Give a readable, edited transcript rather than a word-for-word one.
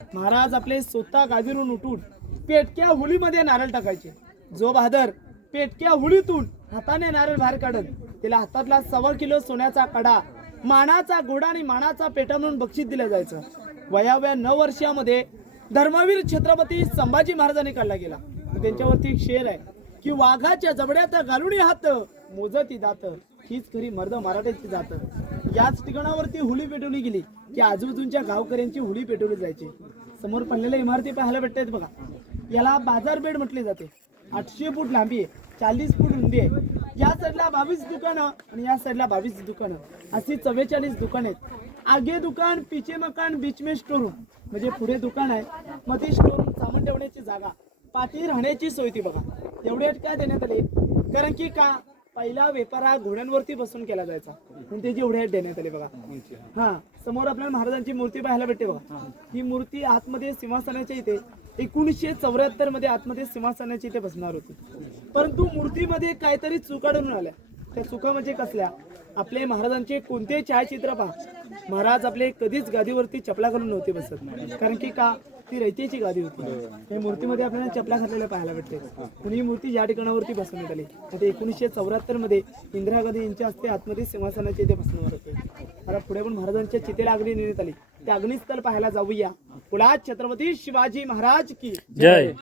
महाराज आपले स्वतः गादीवरून उठून पेटक्या हुलीमध्ये नारळ टाकायचे. जो बहादर पेटक्या हुलीतून हाताने नारळ बाहेर काढत तिला हातातला 1.25 किलो सोन्याचा कडा, मानाचा घोडा आणि मानाचा पेटा म्हणून बक्षीस दिलं जायचं. वयाव्या 9 वर्षामध्ये धर्मवीर छत्रपती संभाजी महाराजांनी काढला गेला. त्यांच्यावरती एक शेर आहे की वाघाच्या जबड्यात घालून हात मोजती जात, हीच खरी मर्द मराठ्याची जात. याच ठिकाणावरती होळी पेटवली गेली की आजूबाजूच्या गावकऱ्यांची होळी पेटवली जायची. समोर पडलेल्या इमारती पाहायला भेटतात बघा. याला बाजारपेठ म्हटली जाते. 800 फूट लांबी आहे, 40 फूट रुंदी आहे. या साईडला 22 दुकानं आणि या साईडला 22 दुकानं, अशी 44 दुकान आहेत. आगे दुकान, पीछे मकान, बीच में स्टोर रूम, म्हणजे पुढे दुकान आहे, मध्ये स्टोर रूम, सामान ठेवण्याची जागा, पाठी राहण्याची सोय ती बघा. एवढे काय देण्यात आले? कारण की का पहिला व्यापार हा घोड्यांवरती बसून केला जायचा, म्हणून त्याची एवढे देण्यात आले बघा. हा, समोर आपल्याला महाराजांची मूर्ती पाहायला भेटते बघा. ही मूर्ती आतमध्ये सिंहासनाच्या इथे 1974 मध्ये आतमध्ये सिंहासनाच्या इथे बसणार होती. परंतु मूर्तीमध्ये काहीतरी चुका आढळून आल्या. त्या चुका म्हणजे कसल्या? आपले महाराजांचे कोणते छायाचित्र पहा, महाराज आपले कधीच गादीवरती चपला घालून नव्हते बसत. कारण की का ती रयतेची गादी होती. या मूर्तीमध्ये आपल्याला चपला घातलेल्या पाहायला भेटते. पण ही मूर्ती या ठिकाणावरती बसवण्यात आली. आता 1974 मध्ये इंदिरा गांधी यांच्या हस्ते आतमध्ये सिंहासनाचे इथे बसवणार होते. आता पुढे पण महाराजांच्या चितेला अग्नी नेण्यात आली. त्या अग्निस्थळ पाहायला जाऊया. पुढे छत्रपती शिवाजी महाराज की जय.